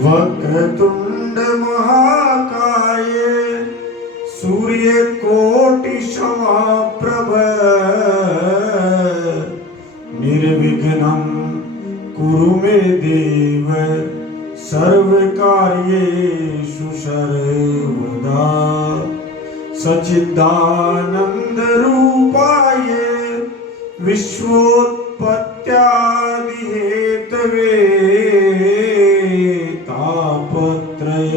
वक्रतुंड महाकाय सूर्यकोटि समप्रभ निर्विघ्नं कुरु मे देव सर्वकार्येषु सर्वदा सच्चिदानंद रूपाय विश्वोत्पत्त्यादि हेतवे तापत्रय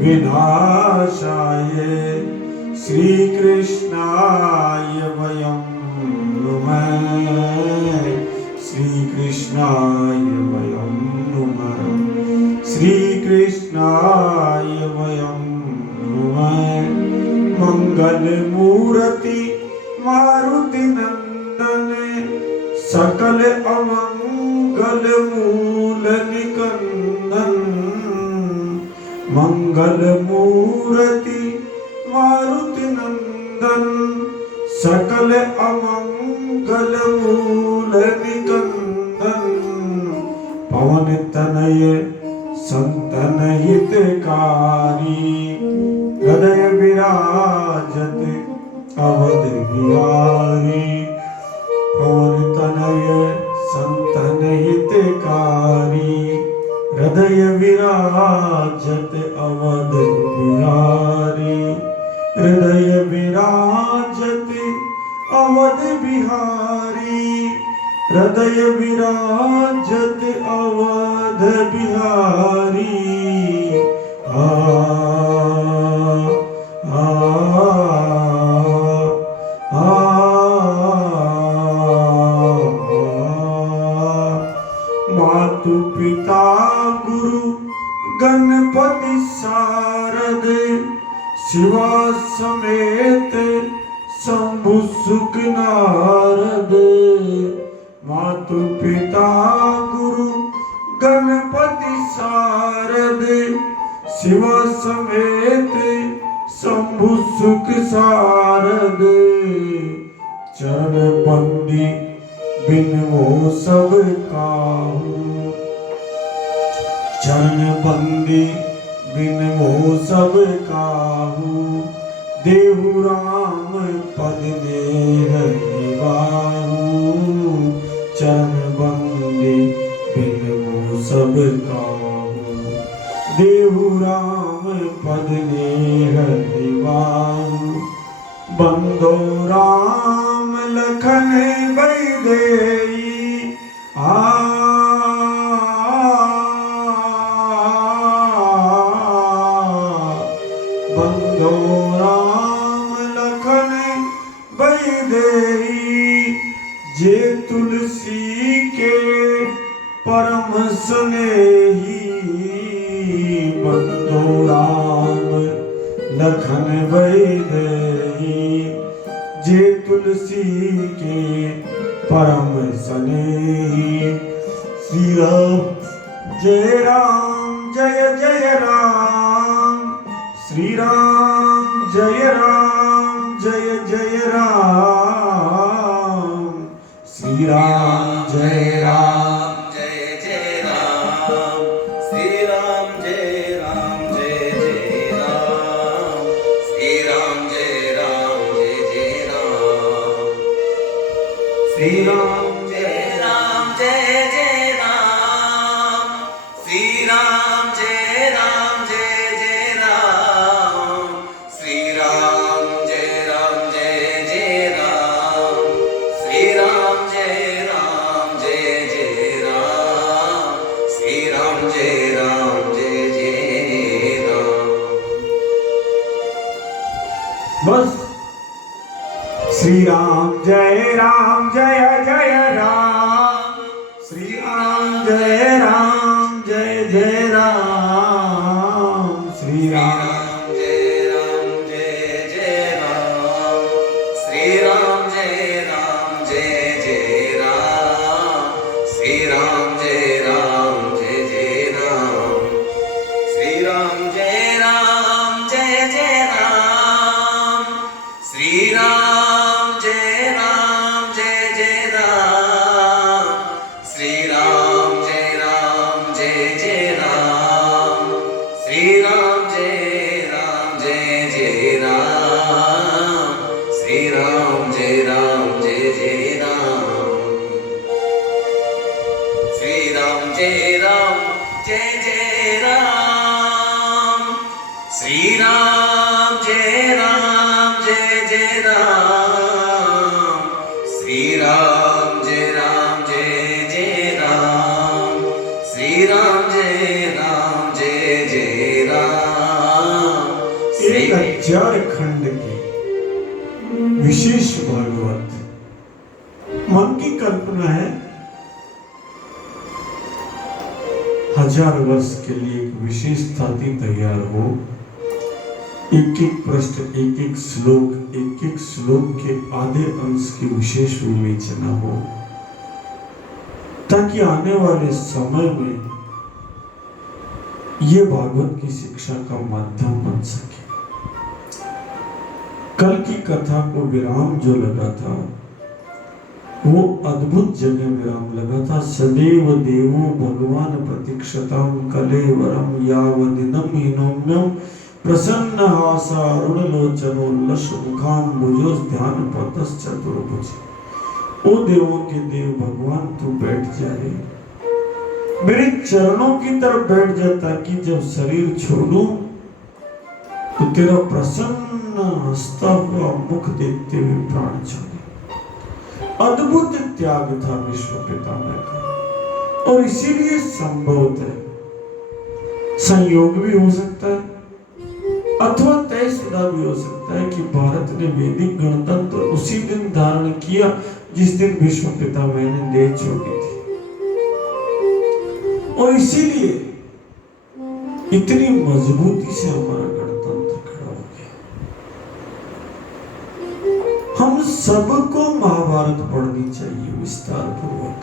विनाशाय श्री कृष्णाय वयं नुमः श्री कृष्णाय वयं नुमः श्री कृष्णाय वयं नुमः मंगल मूर्ति मारुति नंदन सकल अमंगल मूल निकंदन मंगल मूर्ति मारुति नंदन सकल अमंगल मूल निकंदन पवन तनय संतन हितकारी हृदय विराजत अवध बिहारी पवन तनय संतन हितकारी हृदय विराजत अवध बिहारी हृदय विराजत अवध बिहारी हृदय विराजत अवध बिहारी मातु पिता गुरु गणपति शारद शिवा समेत शंभु सुख नारद मातु पिता गुरु गणपति शारद शिवा समेत शंभु सुख सारद चरण बंदी बिन वो सब काहू चरण बंदी बिन वो सब काहू देहु राम पद नेह निवाहू चरण बंदी बिन वो सब काहू देहु राम पद नेह निवाहू बंदो राम लखन वैदेही बंदो राम लखन वैदेही जे तुलसी के परम स्नेही बंदो राम लखन वैदेही जे तुलसी के परम स्नेही श्री राम जय राम श्री राम जय राम श्री राम जय राम श्री राम जय राम श्री राम जय राम श्री राम जय राम श्री राम जय राम श्री राम जय राम श्री राम जय राम श्री राम जय राम बस श्री राम जय राम श्री राम जय राम श्री राम जय राम श्री राम जय राम श्री राम जय राम श्री राम जय राम श्री राम जय राम श्री राम जय राम राम, श्री राम जय जय राम, श्री राम जय जय राम, श्री राम जय राम। एक 1000 खंड की विशेष भागवत मन की कल्पना है 1000 वर्ष के लिए एक विशेष ताती तैयार हो, एक एक पृष्ठ, एक एक श्लोक के आधे अंश की विशेष विवेचना हो, ताकि आने वाले समय में ये भागवत की शिक्षा का माध्यम बन सके। कल की कथा को विराम जो लगा था वो अद्भुत जगह विराम लगा था। सदैव देवो भगवान प्रतीक्षताम कलेवरम यावदिनम हीनोम्यम प्रसन्न हासारुणलोचनोल्लस मुखाम्बुजो ध्यान पतस चतुर्भुज। ओ देवों के देव भगवान तू बैठ जा रे, मेरे चरणों की तरफ बैठ जा, ताकि जब शरीर छोड़ूं तो तेरा प्रसन्न हंसता हुआ मुख देखते हुए प्राण छोड़े। अद्भुत त्याग था विश्व पितामह का, और इसीलिए संभवतः संयोग भी हो सकता है अथवा तयशुदा भी हो सकता है कि भारत ने वैदिक गणतंत्र उसी दिन धारण किया जिस दिन विश्व पितामह ने देह छोड़ी थी, और इसीलिए इतनी मजबूती से हमारा गणतंत्र खड़ा हो गया। हम सबको महाभारत पढ़नी चाहिए विस्तार पूर्वक।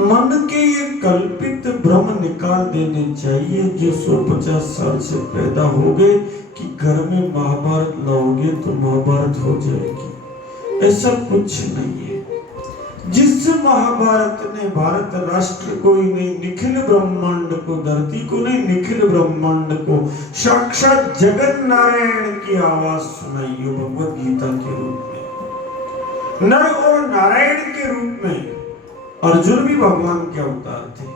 मन के ये कल्पित भ्रम निकाल देने चाहिए जो 150 साल से पैदा हो गए कि घर में महाभारत लाओगे तो महाभारत हो जाएगी। ऐसा कुछ नहीं है। जिस महाभारत ने भारत राष्ट्र को ही नहीं, निखिल ब्रह्मांड को, धरती को नहीं, निखिल ब्रह्मांड को साक्षात जगन नारायण की आवाज सुनाई है भगवत गीता के रूप में। नर और नारायण के रूप में अर्जुन भी भगवान के अवतार थे,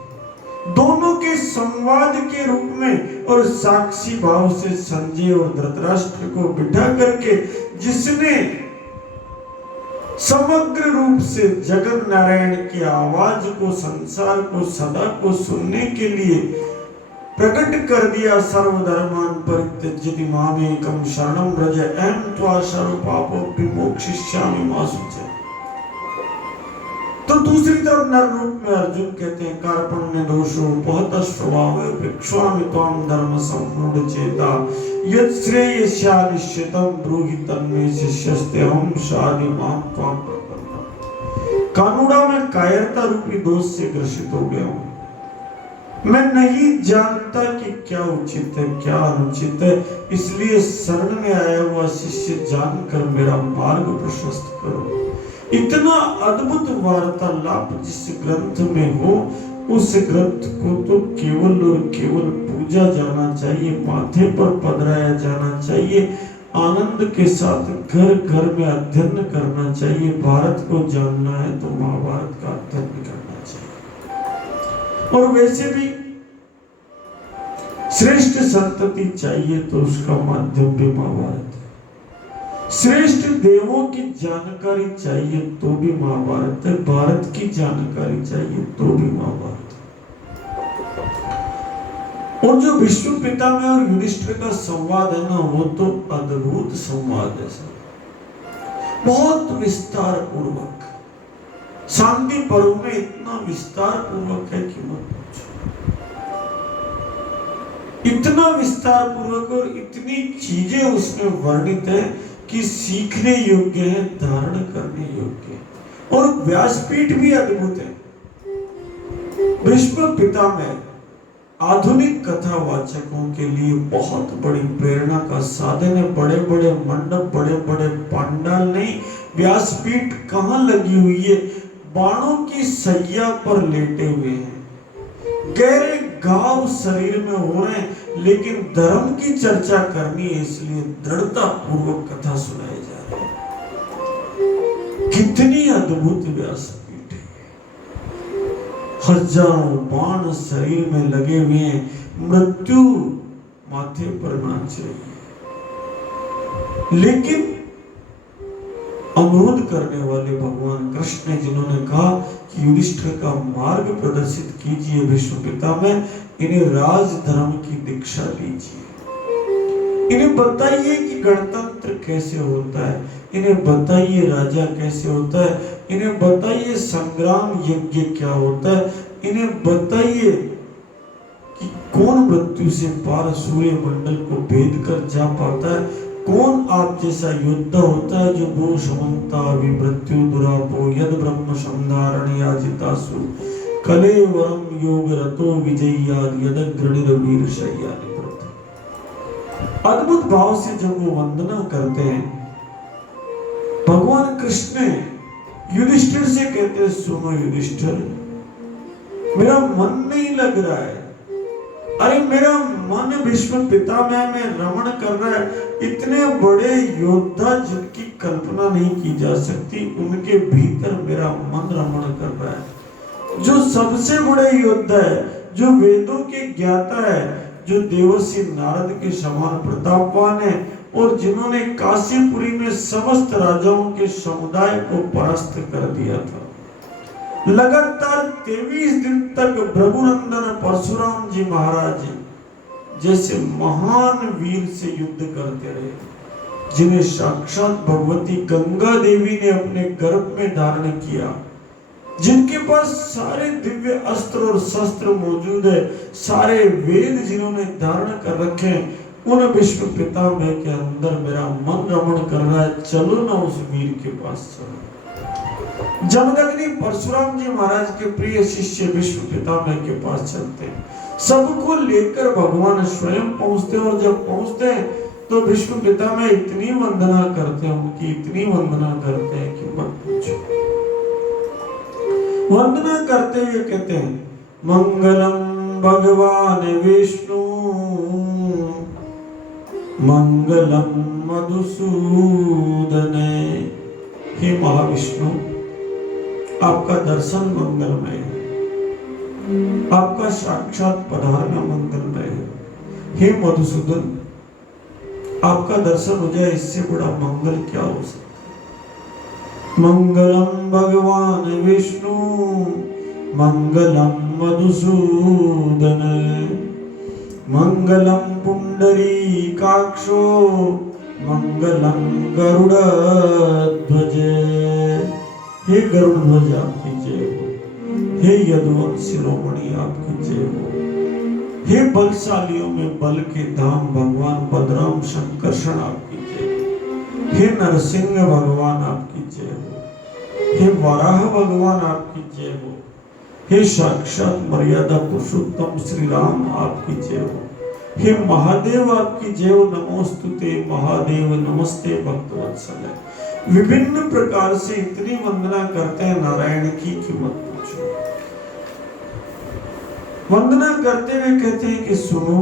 दोनों के संवाद के रूप में, और साक्षी भाव से संजय और धृतराष्ट्र को बिठा करके जिसने समग्र रूप से जगन नारायण की आवाज को संसार को सदा को सुनने के लिए प्रकट कर दिया। सर्वधर्मान् परित्यज्य मामेकं शरणं व्रज अहं त्वा सर्व पापोभ्यो मोक्षयिष्यामि मा शुचः। तो दूसरी तरफ नर रूप में अर्जुन कहते हैं कार्पण्य दोषो बहुत स्वभाव भिक्षामि त्वां धर्म सम्मूढ़ चेता यत् श्रेयस्यानिश्चितं ब्रूहि तन्मे शिष्यस्तेऽहं शाधि मां त्वां प्रपन्नः। कानूड़ा में कायरता रूपी दोष से ग्रसित हो गया हूं। मैं नहीं जानता कि क्या उचित है क्या अनुचित है, इसलिए शरण में आया हुआ शिष्य जानकर मेरा मार्ग प्रशस्त करो। इतना अद्भुत वार्तालाप जिस ग्रंथ में हो, उस ग्रंथ को तो केवल और केवल पूजा जाना चाहिए, माथे पर पधराया जाना चाहिए, आनंद के साथ घर घर में अध्ययन करना चाहिए। भारत को जानना है तो महाभारत का अध्ययन करना चाहिए। और वैसे भी श्रेष्ठ संतति चाहिए तो उसका माध्यम भी महाभारत है। श्रेष्ठ देवों की जानकारी चाहिए तो भी महाभारत है, भारत की जानकारी चाहिए तो भी महाभारत है। और जो विश्व पितामह और युधिष्ठिर का संवाद है ना, वो तो अद्भुत संवाद है सर, बहुत विस्तार पूर्वक। शांति पर्व में इतना विस्तार पूर्वक है कि मत पूछो, इतना विस्तार पूर्वक और इतनी चीजें उसमें वर्णित है कि सीखने योग्य है, धारण करने योग्य है। और व्यासपीठ भी अद्भुत है। भीष्म पितामह आधुनिक कथावाचकों के लिए बहुत बड़ी प्रेरणा का साधन है। बड़े बड़े मंडप, बड़े बड़े पंडाल नहीं, व्यासपीठ कहाँ लगी हुई है, बाणों की सैया पर लेटे हुए हैं, गहरे घाव शरीर में हो रहे हैं, लेकिन धर्म की चर्चा करनी है, इसलिए दृढ़ता पूर्वक कथा सुनाई जा रही है। कितनी अद्भुत व्यासपीठ है। हजारों बाण शरीर में लगे हुए हैं, मृत्यु माथे पर नाचे, लेकिन अनुरोध करने वाले भगवान कृष्ण ने, जिन्होंने कहा कि युधिष्ठिर का मार्ग प्रदर्शित कीजिए विश्व पिता में, इन्हें राज धर्म की दीक्षा दीजिए, इन्हें बताइए कि गणतंत्र कैसे होता है, इन्हें बताइए राजा कैसे होता है, इन्हें बताइए संग्राम यज्ञ क्या होता है, इन्हें बताइए कि कौन मृत्यु से पार सूर्य मंडल को भेद कर जा पाता है, कौन आप जैसा योद्धा होता है जो वो समन्ता विमृत्यु दुरापो यद ब्रह्म संधारण याजितासु कलेवरम योग रतो विजयाद यदग्रणिर वीर शय्यानि। अद्भुत भाव से जब वो वंदना करते हैं, भगवान कृष्ण युधिष्ठिर से कहते हैं, सुनो युधिष्ठिर, मेरा मन नहीं लग रहा है, अरे मेरा मन भीष्म पितामह में रमण कर रहा है। इतने बड़े योद्धा जिनकी कल्पना नहीं की जा सकती, उनके भीतर मेरा मन रमण कर रहा है। जो सबसे बड़े योद्धा है, जो वेदों के ज्ञाता है, जो देवर्षि नारद के समान प्रतापवान है, और जिन्होंने काशीपुरी में समस्त राजाओं के समुदाय को परास्त कर दिया था। लगातार 23 दिन तक भृगुनंदन परशुराम जी महाराज जैसे महान वीर से युद्ध करते रहे, जिन्हें साक्षात भगवती गंगा देवी ने अपने गर्भ में धारण किया, जिनके पास सारे दिव्य अस्त्र और शस्त्र मौजूद है, सारे वेद जिन्होंने धारण कर रखे हैं, उन विश्व पितामह के अंदर मेरा मन रमण कर रहा है। चलो ना उस वीर के पास चलो। जमदग्नि परशुराम जी महाराज के प्रिय शिष्य विश्व पितामह के पास चलते हैं, सबको लेकर भगवान स्वयं पहुंचते हैं, और जब पहुंचते हैं तो विश्व पितामह इतनी वंदना करते हैं, उनकी इतनी वंदना करते हैं कि मत पूछो। वंदना करते हुए कहते हैं, मंगलम भगवान विष्णु मंगलम मधुसूदने। हे महाविष्णु, आपका दर्शन मंगलमय है, आपका साक्षात पधारना मंगलमय है। हे मधुसूदन, आपका दर्शन हो जाए, इससे बड़ा मंगल क्या हो सकता। मंगलम भगवान विष्णु मंगलम मधुसूदन मंगलम पुंडरीकाक्षो मंगलम गरुड़ध्वज। हे गरुड़ ध्वज आपकी जय हो, हे यदुवंश शिरोमणि आपकी जय हो, हे बलशालियों में बल के धाम भगवान बलराम संकर्षण आपकी जय हो, हे नरसिंह भगवान आपकी जय हो, हे वराह भगवान आपकी जय हो, हे साक्षात मर्यादा पुरुषोत्तम श्री राम आपकी जय हो, हे महादेव आपकी जय हो। नमोस्तुते महादेव नमस्ते भक्तवत्सल। विभिन्न प्रकार से इतनी वंदना करते हैं नारायण की कि मत पूछो। वंदना करते हुए कहते हैं कि सुनो,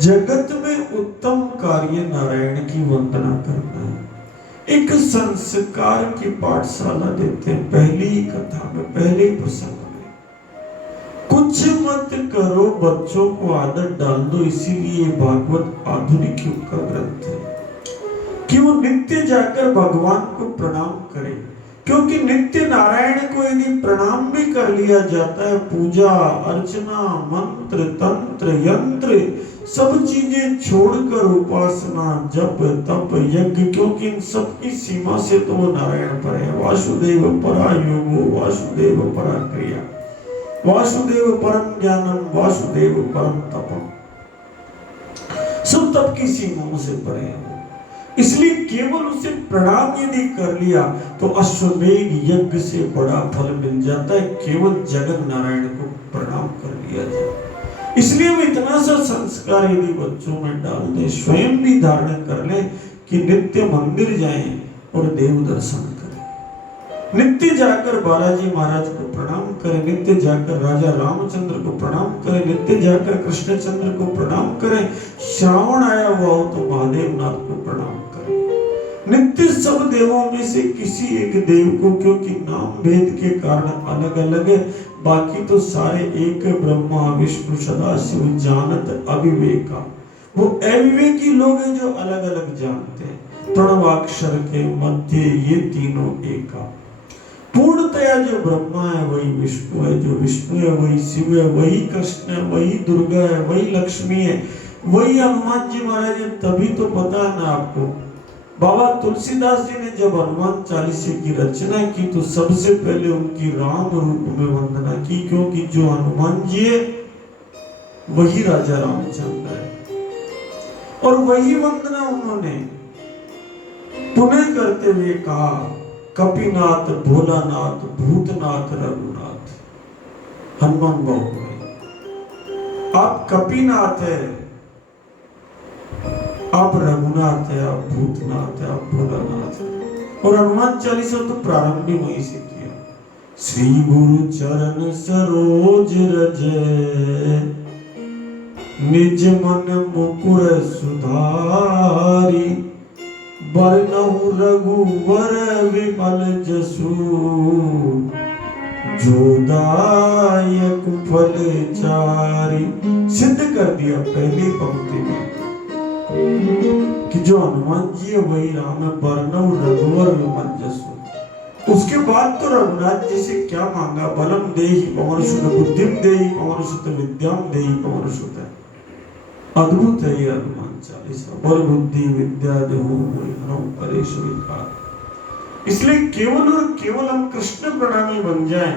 जगत में उत्तम कार्य नारायण की वंदना करना है। एक संस्कार की पाठशाला देते हैं पहली कथा में, पहले प्रसंग में। कुछ मत करो, बच्चों को आदत डाल दो। इसीलिए भागवत आधुनिक युग का ग्रंथ है कि वो नित्य जाकर भगवान को प्रणाम करें, क्योंकि नित्य नारायण को यदि प्रणाम भी कर लिया जाता है, पूजा अर्चना मंत्र तंत्र यंत्र सब चीजें छोड़कर उपासना जप तप यज्ञ, क्योंकि इन सब की सीमा से तो वो नारायण पर है। वासुदेव परा योगो वासुदेव परा क्रिया वासुदेव परम ज्ञानम वासुदेव परम तपम। सब तप की सीमाओं से परे है। इसलिए केवल उसे प्रणाम यदि कर लिया तो अश्वमेध यज्ञ से बड़ा फल मिल जाता है, केवल जगन नारायण को प्रणाम कर लिया जाए। इसलिए हम इतना सा संस्कार यदि बच्चों में डाल दें, स्वयं भी धारण कर लें कि नित्य मंदिर जाएं और देव दर्शन करें, नित्य जाकर बालाजी महाराज को प्रणाम करें, नित्य जाकर राजा रामचंद्र को प्रणाम करें, नित्य जाकर कृष्णचंद्र को प्रणाम करें, श्रावण आया हुआ हो तो महादेव नाथ को प्रणाम करें, नित्य सब देवों में से किसी एक देव को, क्योंकि नाम भेद के कारण अलग अलग है, बाकी तो सारे एक ब्रह्मा विष्णु सदा शिव जानत अविवेका। वो अविवेकी लोग हैं जो अलग अलग जानते हैं। प्रणवाक्षर के मध्य ये तीनों एका। पूर्णतया जो ब्रह्मा है वही विष्णु है, जो विष्णु है वही शिव है, वही कृष्ण है, वही दुर्गा है, वही लक्ष्मी है, वही हनुमान जी महाराज है। तभी तो पता है ना आपको, बाबा तुलसीदास जी ने जब हनुमान चालीसे की रचना की तो सबसे पहले उनकी राम रूप में वंदना की, क्योंकि जो हनुमान जी है वही राजा रामचंद्र है। और वही वंदना उन्होंने पुनः करते हुए कहा, कपिनाथ भोलानाथ भूतनाथ रघुनाथ। हनुमान बाबू में आप कपिनाथ है, आप रघुनाथ है, आप भूतनाथ है, आप भोलानाथ है। और हनुमान चालीसा तो प्रारंभ भी वहीं से किया। श्री गुरु चरण सरोज रजे, निज मन मुकुर सुधारी, बरनहु रघुवर विमल जसु, जोदायक फल चारी। सिद्ध कर दिया पहली पंक्ति में कि जो हनुमान जी है वही राम है, बरनहु रघुवर विमल जसु। उसके बाद तो रघुनाथ जी से क्या मांगा, बलम देहि पवनसुत, बुद्धिम देहि पवनसुत, विद्याम देहि पवनसुत। अद्भुत है ये हनुमान चालीसा। बल बुद्धि विद्या देहु मोहि हरहु परेश विकार। इसलिए केवल और केवल हम कृष्ण प्रणामी बन जाएं।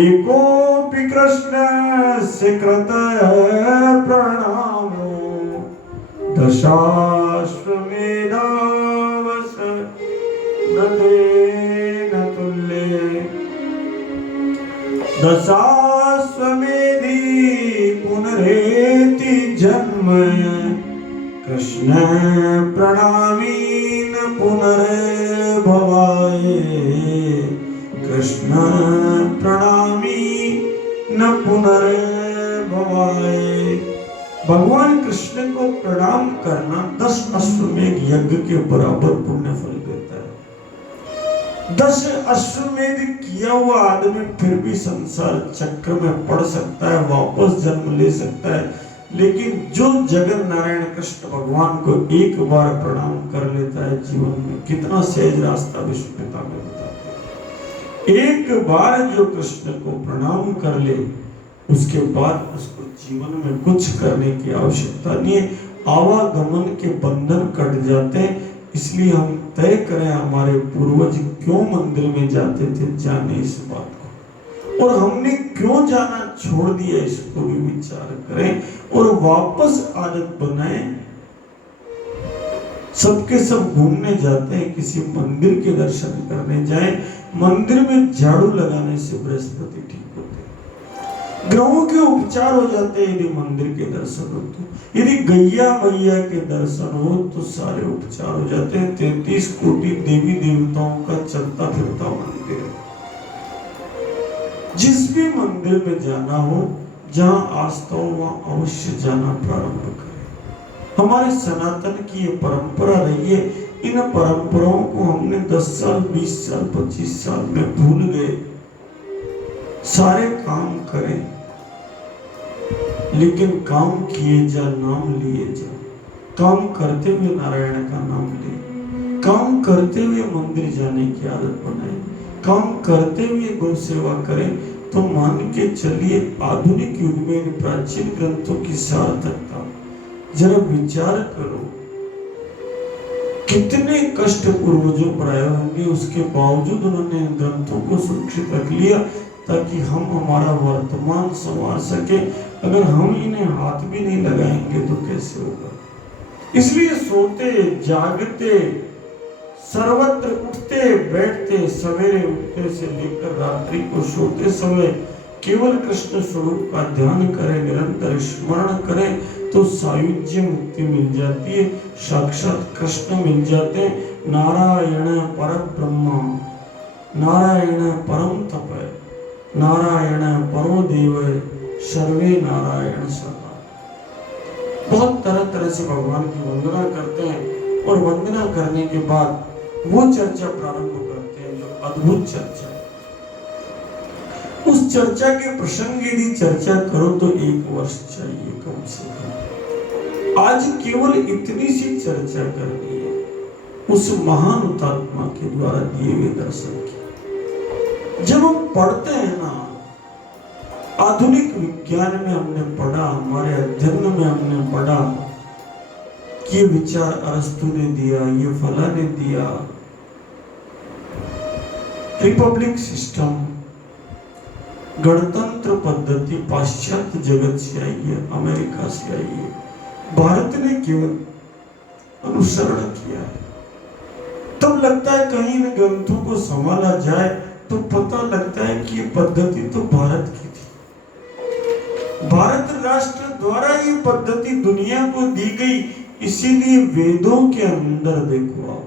एकोपि कृष्ण से कृत प्रणामो, दशाश्वमेधावस न तुल्ये। दशाश्वमेधी पुनरेति जन्म, कृष्ण प्रणामी न पुनर्भवाय। कृष्ण प्रणामी न पुनर्भवाय। भगवान कृष्ण को प्रणाम करना 10 अश्वमेध यज्ञ के बराबर पुण्य फल देता है। 10 अश्वमेध किया हुआ आदमी फिर भी संसार चक्र में पड़ सकता है, वापस जन्म ले सकता है, लेकिन जो जगन नारायण कृष्ण भगवान को एक बार प्रणाम कर लेता है जीवन में, कितना सहज रास्ता विष्णु पिता में बताते हैं। एक बार जो कृष्ण को प्रणाम कर ले उसके बाद उसको जीवन में कुछ करने की आवश्यकता नहीं है। आवागमन के बंधन कट जाते हैं। इसलिए हम तय करें हमारे पूर्वज क्यों मंदिर में जाते थे, जाने इस बात को, और हमने क्यों जाना छोड़ दिया इसको भी विचार करें और वापस आदत बनाएं। सबके सब घूमने जाते हैं, किसी मंदिर के दर्शन करने जाएं। मंदिर में झाड़ू लगाने से बृहस्पति ठीक होते हैं, ग्रहों के उपचार हो जाते हैं यदि मंदिर के दर्शन हो तो। यदि गैया मैया के दर्शन हो तो सारे उपचार हो जाते हैं। 33 कोटि देवी देवताओं का चलता फिरता मंदिर है। जिस भी मंदिर में जाना हो, जहां आस्था हो वहां अवश्य जाना प्रारंभ करें। हमारे सनातन की ये परंपरा रही है। इन परंपराओं को हमने 10 साल 20 साल 25 साल में भूल गए। सारे काम करें लेकिन काम किए जा, नाम लिए जा। काम करते हुए नारायण का नाम ले, काम करते हुए मंदिर जाने की आदत बनाए, काम करते हुए गौ सेवा करें। तो मान के चलिए आधुनिक युग में इन प्राचीन ग्रंथों की सार्थकता जरा विचार करो। कितने कष्ट पूर्वजों पर आए होंगे, उसके बावजूद उन्होंने इन ग्रंथों को सुरक्षित रख लिया ताकि हम हमारा वर्तमान संवार सके। अगर हम इन्हें हाथ भी नहीं लगाएंगे तो कैसे होगा। इसलिए सोते जागते सर्वत्र उठते बैठते, सवेरे उठते से लेकर रात्रि को सोते समय केवल कृष्ण स्वरूप का ध्यान करें, निरंतर स्मरण करें तो सायुज्य मुक्ति मिल जाती है। साक्षात कृष्ण मिल जाते हैं। नारायण परब्रह्म, नारायण परम तप, नारायण परो देव, सर्वे नारायण सदा। बहुत तरह तरह से भगवान की वंदना करते हैं और वंदना करने के बाद वो चर्चा प्रारंभ करते हैं जो अद्भुत चर्चा है। उस चर्चा के प्रसंग यदि चर्चा करो तो 1 वर्ष चाहिए कम से कम। आज केवल इतनी सी चर्चा करनी है उस महान हुतात्मा के द्वारा दिए हुए दर्शन की। जब हम पढ़ते हैं ना, आधुनिक विज्ञान में हमने पढ़ा, हमारे अध्ययन में हमने पढ़ा कि ये विचार अरस्तु ने दिया, ये फला ने दिया। रिपब्लिक सिस्टम, गणतंत्र पद्धति पाश्चात्य जगत से आई है, अमेरिका से आई है, भारत ने केवल अनुसरण किया है। तब लगता है कहीं इन ग्रंथों को संभाला जाए तो पता लगता है कि ये पद्धति तो भारत की थी। भारत राष्ट्र द्वारा ये पद्धति दुनिया को दी गई, इसीलिए वेदों के अंदर देखो आप,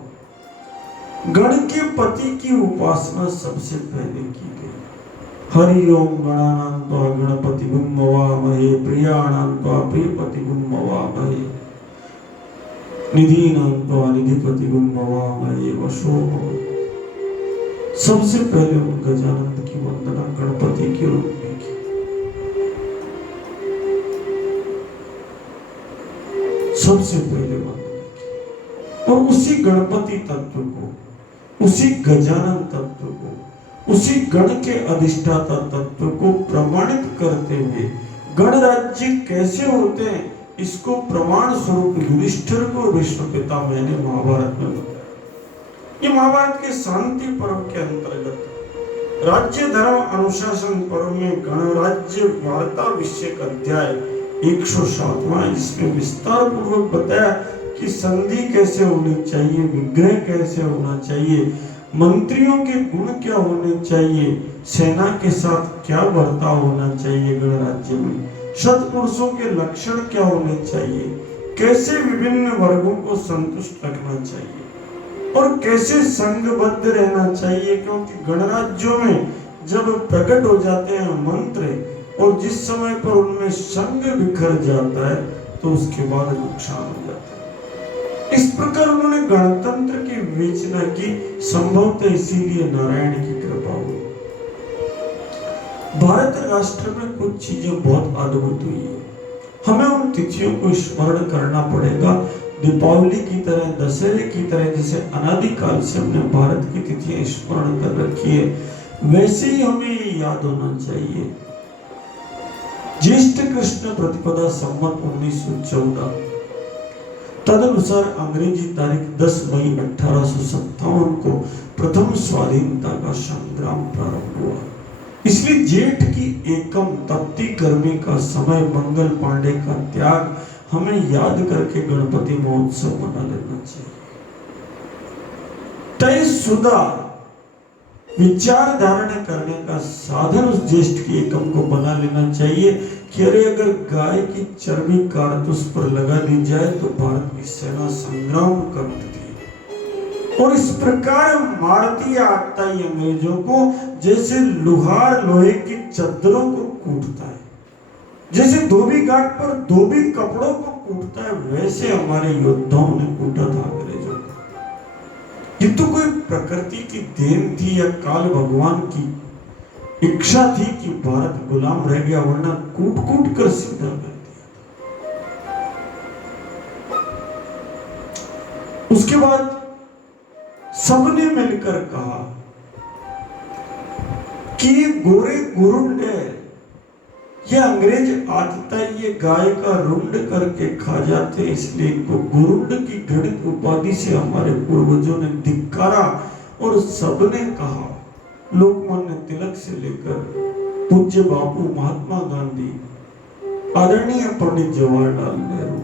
गण के पति की उपासना सबसे पहले की गई। हरि ओम गणानां त्वा गणपतिगुं हवामहे, प्रियाणां त्वा प्रियपतिगुं हवामहे, निधीनां त्वा निधिपतिगुं हवामहे वशो भव। सबसे पहले उन गजानन की वंदना गणपति के रूप में की। सबसे पहले वंदना की और उसी गणपति तत्व को, उसी गजानन तत्व को, उसी गण के अधिष्ठाता तत्व को प्रमाणित करते हुए गणराज्य कैसे होते हैं इसको प्रमाण स्वरूप युधिष्ठिर को विश्व पिता मैंने महाभारत में बताया। ये महाभारत के शांति पर्व के अंतर्गत राज्य धर्म अनुशासन पर्व में गणराज्य वार्ता विषयक अध्याय 107वां, इसमें विस्तार पूर्वक बताया कि संधि कैसे होनी चाहिए, विग्रह कैसे होना चाहिए, मंत्रियों के गुण क्या होने चाहिए, सेना के साथ क्या बर्ताव होना चाहिए गणराज्य में, सत्पुरुषों के लक्षण क्या होने चाहिए, कैसे विभिन्न वर्गों को संतुष्ट रखना चाहिए और कैसे संघबद्ध रहना चाहिए। क्योंकि गणराज्यों में जब प्रकट हो जाते हैं मंत्र और जिस समय पर उनमें संघ बिखर जाता है तो उसके बाद नुकसान हो जाता है। इस प्रकार उन्होंने गणतंत्र की विवेचना की, संभवतः इसीलिए नारायण की कृपा हुई। भारत राष्ट्र में कुछ चीजें बहुत अद्भुत हुई है, हमें उन तिथियों को स्मरण करना पड़ेगा। दीपावली की तरह, दशहरे की तरह जैसे अनादिकाल से हमने भारत की तिथियां स्मरण कर रखी है, वैसे ही हमें ये याद होना चाहिए। ज्येष्ठ कृष्ण प्रतिपदा संवत 1914, तदनुसार अंग्रेजी तारीख 10 मई 1857 को प्रथम स्वाधीनता का संग्राम प्रारंभ हुआ। इसलिए जेठ की एकम तपती गर्मी का समय, मंगल पांडे का त्याग हमें याद करके गणपति महोत्सव मना लेना चाहिए। तयशुदा विचार धारण करने का साधन उस ज्येष्ठ की एकम को बना लेना चाहिए कि अरे अगर गाय की चर्बी कारतूस पर लगा दी जाए तो भारत की सेना संग्राम करती थी। और इस प्रकार मारती आता ही अंग्रेजों को, जैसे लुहार लोहे की चद्दरों को कूटता है, जैसे धोबी घाट पर धोबी कपड़ों को कूटता है, वैसे हमारे योद्धाओं ने कूटा था अंग्रेजों को। ये तो कोई प्रकृति की देन थी या काल भगवान की इच्छा थी कि भारत गुलाम रह गया, वरना कूट कूट कर सीधा कर दिया। उसके बाद सबने मिलकर कहा कि ये गोरे गुरुंड है, ये अंग्रेज आदता ये गाय का रुंड करके खा जाते, इसलिए इनको गुरुंड की घृणित उपाधि से हमारे पूर्वजों ने धिक्कारा। और सबने कहा, लोकमान्य तिलक से लेकर पूज्य बापू महात्मा गांधी, आदरणीय पंडित जवाहरलाल नेहरू,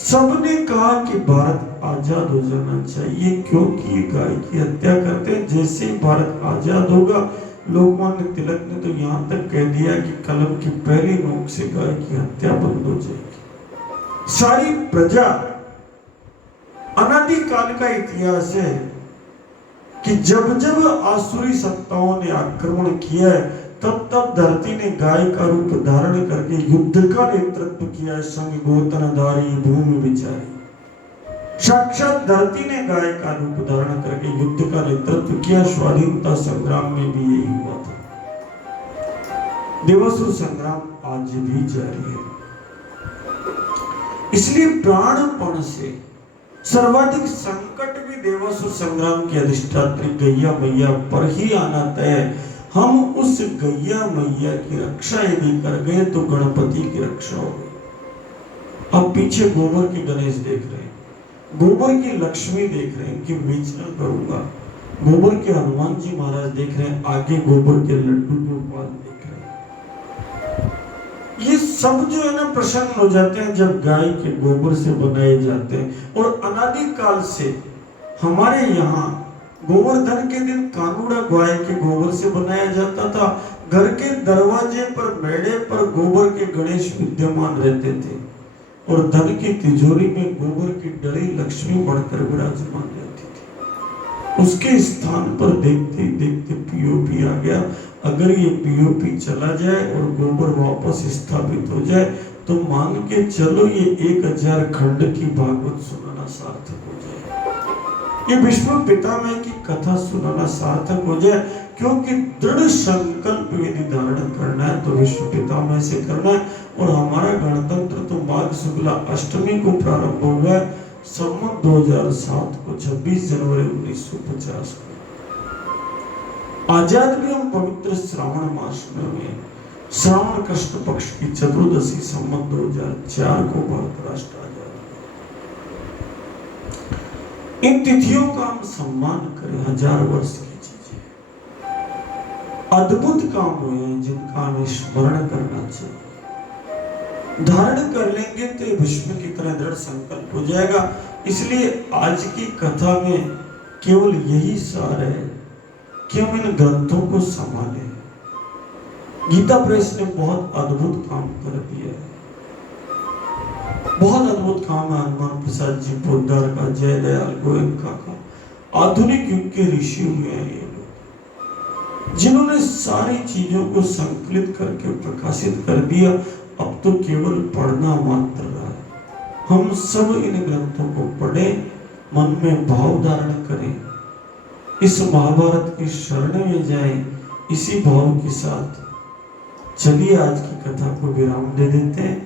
सबने कहा कि भारत आजाद हो जाना चाहिए, क्योंकि ये गाय की हत्या करते हैं। जैसे ही भारत आजाद होगा, लोकमान्य तिलक ने तो यहाँ तक कह दिया कि कलम की पहली नोक से गाय की हत्या बंद हो जाएगी। सारी प्रजा, अनादिकाल का इतिहास है कि जब जब आसुरी सत्ताओं ने आक्रमण किया है, तब तब धरती ने गाय का रूप धारण करके युद्ध का नेतृत्व किया है। संग गोतनधारी भूमि बिचारी, साक्षात धरती ने गाय का रूप धारण करके युद्ध का नेतृत्व किया। स्वाधीनता संग्राम में भी यही हुआ था। देवासुर संग्राम आज भी जारी है। इसलिए प्राणपण से सर्वाधिक संकट भी देवासुर संग्राम की अधिष्ठात्री गैया मैया पर ही आना तय है। हम उस गैया मैया की रक्षा यदि कर गए तो गणपति की रक्षा हो गई। अब पीछे गोबर की गणेश देख रहे हैं, गोबर की लक्ष्मी देख रहे हैं कि विचरण करूंगा, गोबर के हनुमान जी महाराज देख रहे हैं, आगे गोबर के लड्डू गोपाल देख रहे हैं। ये सब जो है ना प्रसन्न हो जाते हैं जब गाय के गोबर से बनाए जाते हैं। और अनादि काल से हमारे यहाँ गोवर्धन के दिन कानूड़ा गाय के गोबर से बनाया जाता था। घर के दरवाजे पर मेड़े पर गोबर के गणेश विद्यमान रहते थे और धन की तिजोरी में गोबर की डली लक्ष्मी बढ़कर विराजमान रहती थी। उसके स्थान पर देखते देखते पीओपी आ गया। अगर ये पीओपी चला जाए और गोबर वापस स्थापित हो जाए तो मान के चलो ये 1000 खंड की भागवत सुनाना सार्थक हो जाए, ये विष्णु पितामह की कथा सुनाना सार्थक हो जाए। क्योंकि दृढ़ संकल्प यदि धारण करना है तो विश्व पितामह से करना है। और हमारा गणतंत्र तो माघ शुक्ला अष्टमी को प्रारंभ हुआ है, संवत 2007 को 26 जनवरी 1950 को। आजाद भी हम पवित्र श्रावण मास में हुए। श्रावण कृष्ण पक्ष की चतुर्दशी संवत 2004 को भारत राष्ट्र आजाद हुआ। इन तिथियों का हम सम्मान करें। 1000 वर्ष की चीजें, अद्भुत काम हुए हैं जिनका हमें स्मरण करना चाहिए। धारण कर लेंगे तो विश्व की तरह दृढ़ संकल्प हो जाएगा। इसलिए आज की कथा में केवल यही सार है कि हम इन ग्रंथों को संभालें। गीता प्रेस ने बहुत अद्भुत काम कर दिया है, बहुत अद्भुत काम है। हनुमान प्रसाद जी पोद्दार का, जय दयाल गोयनका का। आधुनिक युग के ऋषि हुए हैं ये लोग, जिन्होंने सारी चीजों को संकलित करके प्रकाशित कर दिया। अब तो केवल पढ़ना मात्र रहा है। हम सब इन ग्रंथों को पढ़ें, मन में भाव धारण करें, इस महाभारत की शरण में जाएं। इसी भाव के साथ चलिए आज की कथा को विराम दे देते हैं।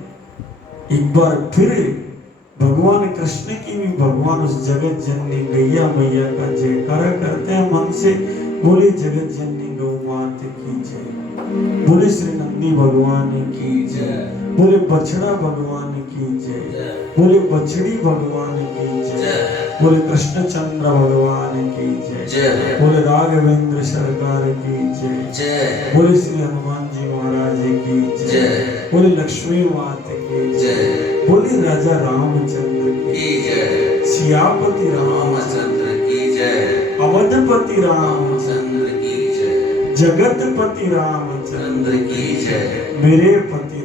एक बार फिर भगवान कृष्ण की भी भगवान उस जगत जननी गैया मैया का जयकारा करते हैं मन से। बोले जगत जननी गौ माता की जय, बोले श्री नंदी भगवान की जय, बोले बछड़ा भगवान की जय, बोले बछड़ी भगवान की जय, बोले कृष्णचंद्र भगवान की जय, बोले राघवेंद्र सरकार की जय, बोले श्री हनुमान जी महाराज की जय, बोले लक्ष्मी माता की जय, बोले राजा रामचंद्र की जय, सियापति रामचंद्र की जय, अवधपति रामचंद्र की जय, जगतपति रामचंद्र की जय, मेरे पति